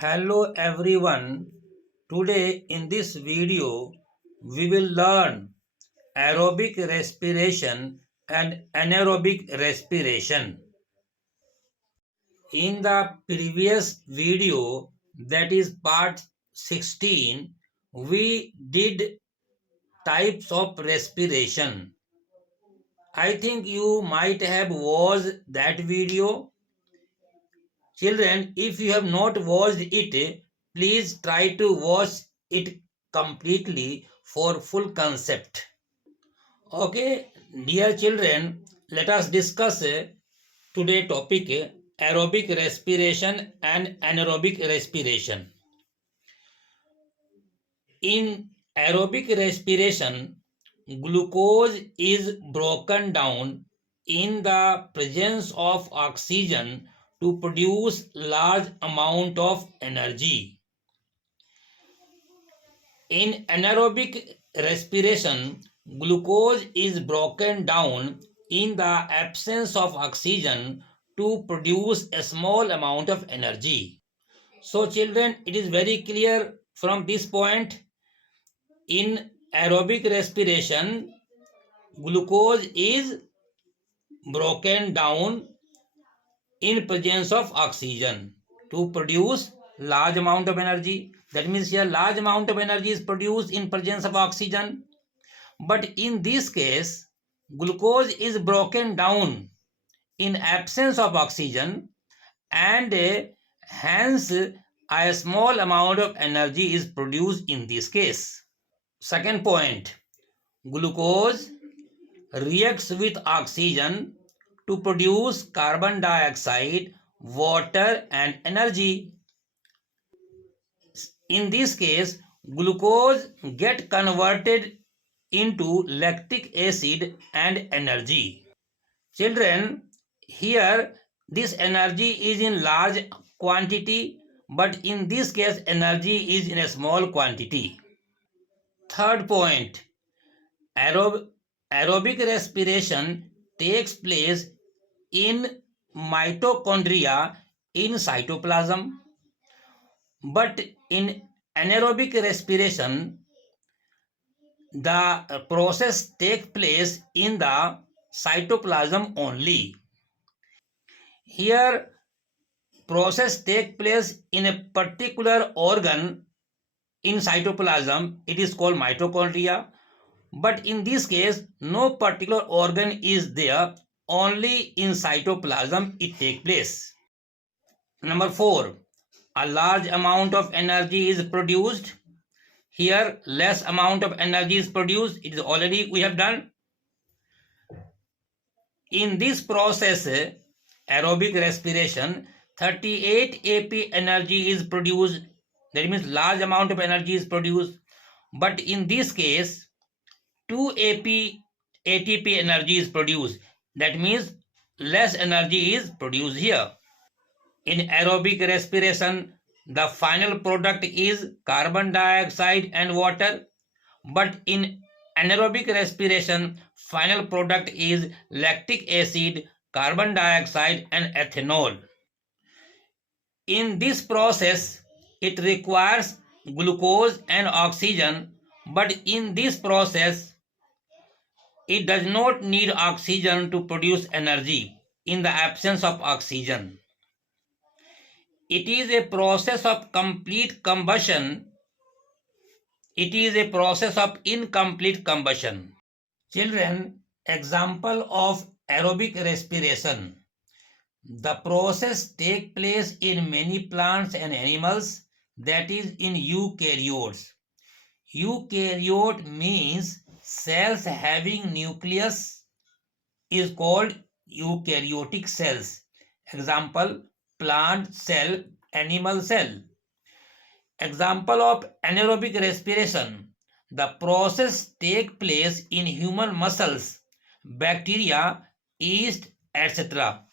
Hello everyone. Today in this video we will learn aerobic respiration and anaerobic respiration. In the previous video, that is part 16, we did types of respiration. I think you might have watched that video. Children, if you have not watched it, please try to watch it completely for full concept. Okay, dear children, let us discuss today topic aerobic respiration and anaerobic respiration. In aerobic respiration, glucose is broken down in the presence of oxygen to produce large amount of energy. In anaerobic respiration, glucose is broken down in the absence of oxygen to produce a small amount of energy. So children, it is very clear from this point. In aerobic respiration, glucose is broken down in presence of oxygen to produce large amount of energy. That means here large amount of energy is produced in presence of oxygen. But in this case, glucose is broken down in absence of oxygen, and hence a small amount of energy is produced in this case. Second point, glucose reacts with oxygen to produce carbon dioxide, water and energy. In this case, glucose get converted into lactic acid and energy. Children, here this energy is in large quantity, but in this case energy is in a small quantity. Third point, aerobic respiration takes place in mitochondria in cytoplasm, but in anaerobic respiration the process takes place in the cytoplasm only. Here process takes place in a particular organ in cytoplasm, it is called mitochondria, but in this case no particular organ is there, only in cytoplasm it takes place. Number 4, a large amount of energy is produced. Here less amount of energy is produced, it is already we have done. In this process, aerobic respiration, 38 AP energy is produced. That means large amount of energy is produced. But in this case, 2 ATP energy is produced. That means less energy is produced here. In aerobic respiration, the final product is carbon dioxide and water. But in anaerobic respiration, final product is lactic acid, carbon dioxide and ethanol. In this process, it requires glucose and oxygen, but in this process, it does not need oxygen to produce energy in the absence of oxygen. It is a process of complete combustion. It is a process of incomplete combustion. Children, example of aerobic respiration. The process takes place in many plants and animals, that is in eukaryotes. Eukaryote means cells having nucleus is called eukaryotic cells. Example, plant cell, animal cell. Example of anaerobic respiration. The process takes place in human muscles, bacteria, yeast, etc.